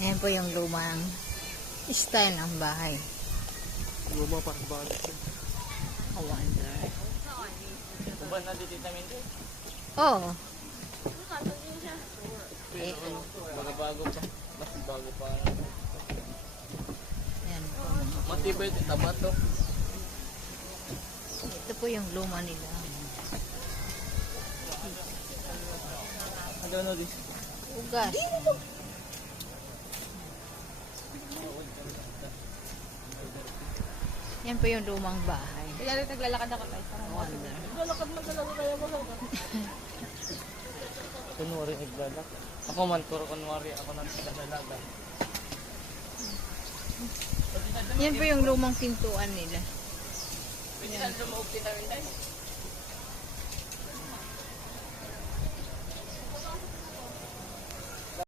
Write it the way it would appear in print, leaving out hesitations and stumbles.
Ayan po yung lumang style ng bahay. Luma parang bago. I wonder. Kuban na dito namin din. Oh. Mga bago pa. Mas bago pa. Ayan po. Matibay ito. Tama to. Ito po yung luma nila. Ano din? Ugas. Yan po yung lumang bahay. Kaya naglalakad ako guys. Wonder. Naglalakad na talaga kaya mo lang. Kunwari naglalak. Ako man, puro kunwari ako nagdadalaga. Yan po yung lumang pintuan nila. Pwede na lumuog kita rin tayo.